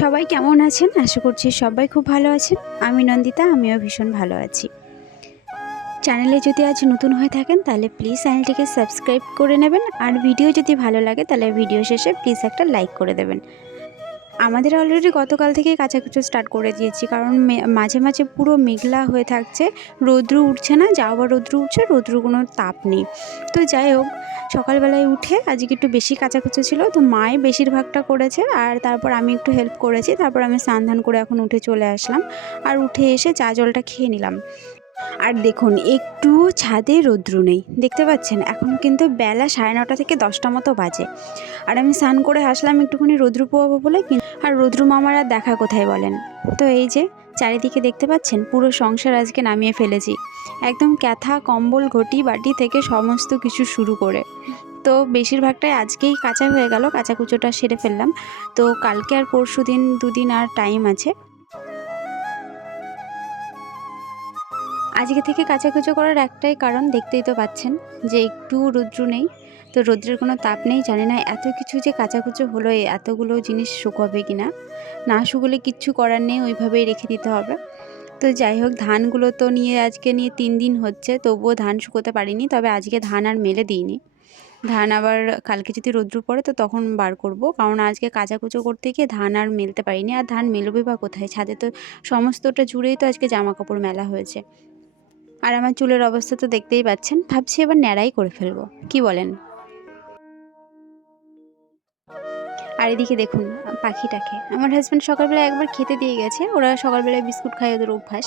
সবাই কেমন আছেন? আশা করছি সবাই খুব ভালো আছেন। আমি নন্দিতা, আমিও ভীষণ ভালো আছি। চ্যানেলে যদি আজ নতুন হয়ে থাকেন, তাহলে প্লিজ চ্যানেলটিকে সাবস্ক্রাইব করে নেবেন। আর ভিডিও যদি ভালো লাগে, তাহলে ভিডিও শেষে প্লিজ একটা লাইক করে দেবেন। আমাদের অলরেডি গতকাল থেকেই কাচাকুচো স্টার্ট করে দিয়েছি। কারণ মাঝে মাঝে পুরো মেঘলা হয়ে থাকছে, রৌদ্র উঠছে না, যা আবার রৌদ্র উঠছে, রৌদ্র কোনো তাপ নেই। তো যাই হোক, সকালবেলায় উঠে আজকে একটু বেশি কাচাকুচো ছিল, তো মাই বেশিরভাগটা করেছে আর তারপর আমি একটু হেল্প করেছি, তারপর আমি স্নান ধান করে এখন উঠে চলে আসলাম। আর উঠে এসে চা জলটা খেয়ে নিলাম। আর দেখুন, একটু ছাদে রৌদ্র নেই। দেখতে পাচ্ছেন? এখন কিন্তু বেলা সাড়ে নটা থেকে দশটা মতো বাজে। আর আমি স্নান করে আসলাম একটুখানি রৌদ্র পোয়াবো বলে আর রৌদ্র মামার দেখা কোথায় বলেন? তো এই যে, চারিদিকে দেখতে পাচ্ছেন? পুরো সংসার আজকে নামিয়ে ফেলেছি। একদম ক্যাথা, কম্বল, ঘটি, বাটি থেকে সমস্ত কিছু শুরু করে। তো বেশিরভাগটাই আজকেই কাঁচা হয়ে গেল, কাঁচা কুচোটা সেরে ফেললাম। তো কালকে আর পরশু দিন দুদিন আর টাইম আছে। আজকে থেকে কাচাকুচো করার একটাই কারণ দেখতেই তো পাচ্ছেন যে একটু রৌদ্র নেই। তো রৌদ্রের কোনো তাপ নেই, জানি না এত কিছু যে কাচাকুচো হলো এতগুলো জিনিস শুকোবে কি না না শুকোলে কিচ্ছু করার নেই, ওইভাবেই রেখে দিতে হবে। তো যাই হোক, ধানগুলো তো নিয়ে, আজকে নিয়ে তিন দিন হচ্ছে, তবুও ধান শুকোতে পারিনি, তবে আজকে ধান আর মেলে দিইনি। ধান আবার কালকে যদি রৌদ্র পড়ে, তো তখন বার করব, কারণ আজকে কাচাকুচো করতে গিয়ে ধান আর মেলতে পারিনি। আর ধান মেলবে বা কোথায়? ছাদে তো সমস্তটা জুড়েই তো আজকে জামা কাপড় মেলা হয়েছে। আর আমার চুলের অবস্থা তো দেখতেই পাচ্ছেন, ভাবছি এবার ন্যাড়াই করে ফেলব। কি বলেন? আর এদিকে দেখুন, পাখিটাকে। আমার হাজব্যান্ড সকালবেলা একবার খেতে দিয়ে গেছে, ওরা সকালবেলায় বিস্কুট খায় ওদের অভ্যাস।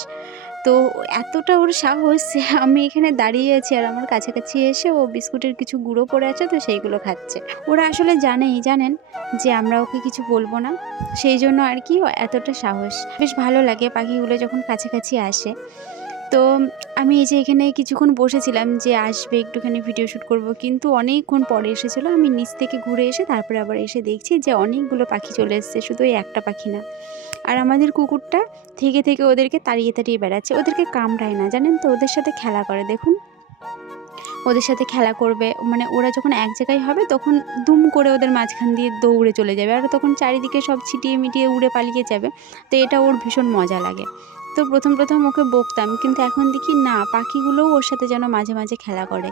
তো এতটা ওর সাহস, আমি এখানে দাঁড়িয়ে আছি আর আমার কাছাকাছি এসে ও বিস্কুটের কিছু গুঁড়ো পড়ে আছে, তো সেইগুলো খাচ্ছে। ওরা আসলে জানেই, জানেন যে আমরা ওকে কিছু বলব না। সেই জন্য আর কি, এতটা সাহস। বেশ ভালো লাগে পাখিগুলো যখন কাছাকাছি আসে। তো আমি এই যে এখানে কিছুক্ষণ বসেছিলাম যে আসবে, একটুখানি ভিডিও শ্যুট করব, কিন্তু অনেকক্ষণ পরে এসেছিল। আমি নিচ থেকে ঘুরে এসে তারপরে আবার এসে দেখছি যে অনেকগুলো পাখি চলে এসছে, শুধু এই একটা পাখি না। আর আমাদের কুকুরটা থেকে থেকে ওদেরকে তাড়িয়ে তাড়িয়ে বেড়াচ্ছে। ওদেরকে কামড়ায় না, জানেন তো? ওদের সাথে খেলা করে, দেখুন। ওদের সাথে খেলা করবে মানে ওরা যখন এক জায়গায় হবে, তখন দুম করে ওদের মাঝখান দিয়ে দৌড়ে চলে যাবে। আর তখন চারিদিকে সব ছিটিয়ে মিটিয়ে উড়ে পালিয়ে যাবে। তো এটা ওর ভীষণ মজা লাগে। তো প্রথম প্রথম ওকে বকতাম, কিন্তু এখন দেখি না, পাখিগুলোও ওর সাথে যেন মাঝে মাঝে খেলা করে।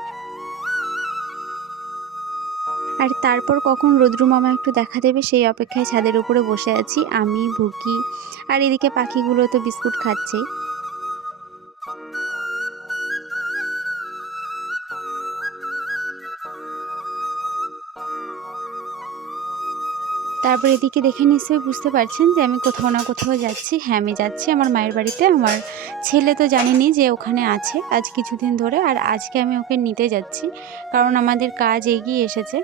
আর তারপর কখন রুদ্রমামা একটু দেখা দেবে, সেই অপেক্ষায় ছাদের উপরে বসে আছি, আমি, ভুকি, আর এদিকে পাখিগুলো তো বিস্কুট খাচ্ছেই তারপর এদিকে দেখে নিশ্চয়ই বুঝতে পারছেন যে আমি কোথাও না কোথাও যাচ্ছি। হ্যাঁ আমি যাচ্ছি আমার মায়ের বাড়িতে। আমার ছেলে তো জানেনি যে ওখানে আছে। আজ কিছুদিন ধরে আর আজকে আমি ওকে নিতে যাচ্ছি। কারণ আমাদের কাজ এগিয়ে এসেছে।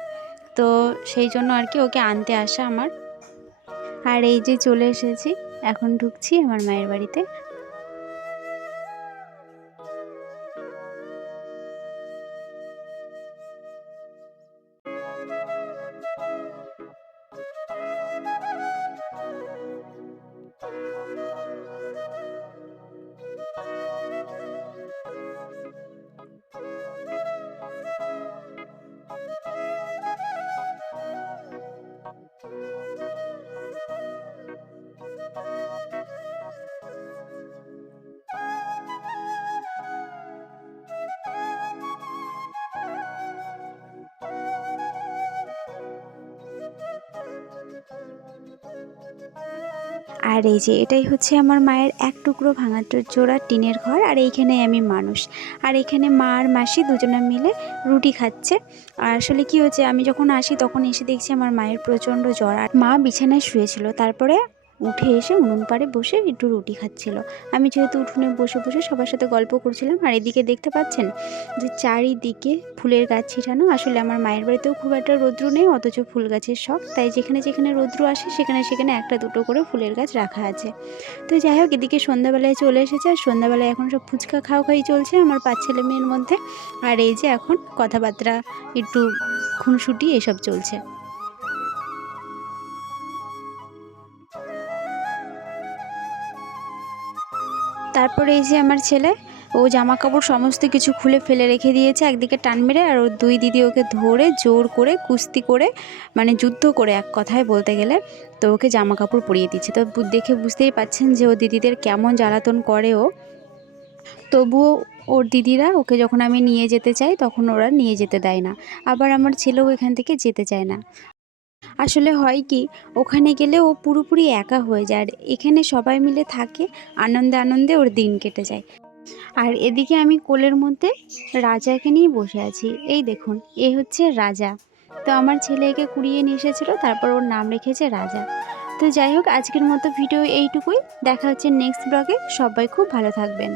তো সেই জন্য আর কি ওকে আনতে আসা আমার। আর এই যে চলে এসেছি, এখন ঢুকছি আমার মায়ের বাড়িতে। আর এই যে এটাই হচ্ছে আমার মায়ের এক টুকরো ভাঙা জোড়া টিনের ঘর, আর এইখানে আমি মানুষ। আর এখানে মা আর মাসি দুজনে মিলে রুটি খাচ্ছে। আর আসলে কি হচ্ছে আমি যখন আসি তখন এসে দেখছি আমার মায়ের প্রচণ্ড জ্বর। আর মা বিছানায় শুয়েছিল, তারপরে উঠে এসে উনুন পাড়ে বসে একটু রুটি খাচ্ছিল। আমি যেহেতু উঠোনে বসে বসে সবার সাথে গল্প করছিলাম, আর এদিকে দেখতে পাচ্ছেন যে চারিদিকে ফুলের গাছ ছিটানো। আসলে আমার মায়ের বাড়িতেও খুব একটা রৌদ্র নেই, অথচ ফুল গাছের শখ। তাই যেখানে যেখানে রৌদ্র আসে, সেখানে সেখানে একটা দুটো করে ফুলের গাছ রাখা আছে। তো যাই হোক, এদিকে সন্ধ্যাবেলায় চলে এসেছে, আর সন্ধ্যাবেলায় এখন সব ফুচকা খাওয়া খাওয়াই চলছে আমার পাঁচ ছেলে মেয়ের মধ্যে। আর এই যে এখন কথাবার্তা, একটু খুনসুটি, এসব চলছে। তারপরে এই যে আমার ছেলে, ও জামা কাপড় সমস্ত কিছু খুলে ফেলে রেখে দিয়েছে, একদিকে টান মেরে আর ওর দুই দিদি ওকে ধরে, জোর করে, কুস্তি করে মানে যুদ্ধ করে এক কথায় বলতে গেলে, তো ওকে জামা কাপড় পরিয়ে দিচ্ছে। তো দেখে বুঝতেই পাচ্ছেন যে ও দিদিদের কেমন জ্বালাতন করে ও। তবুও ওর দিদিরা ওকে যখন আমি নিয়ে যেতে চাই, তখন ওরা নিয়ে যেতে দেয় না। আবার আমার ছেলেও এখান থেকে যেতে চায় না। আসলে হয় কি, ওখানে গেলে ও পুরোপুরি একা হয়ে যায় আর এখানে সবাই মিলে থাকে, আনন্দে আনন্দে ওর দিন কেটে যায়। আর এদিকে আমি কোলের মধ্যে রাজাকে নিয়ে বসে আছি। এই দেখুন, এ হচ্ছে রাজা। তো আমার ছেলে একে কুড়িয়ে নিয়ে এসেছিল, তারপর ওর নাম রেখেছে রাজা। তো যাই হোক, আজকের মতো ভিডিও এইটুকুই। দেখা হচ্ছে নেক্সট ব্লগে সবাই খুব ভালো থাকবেন।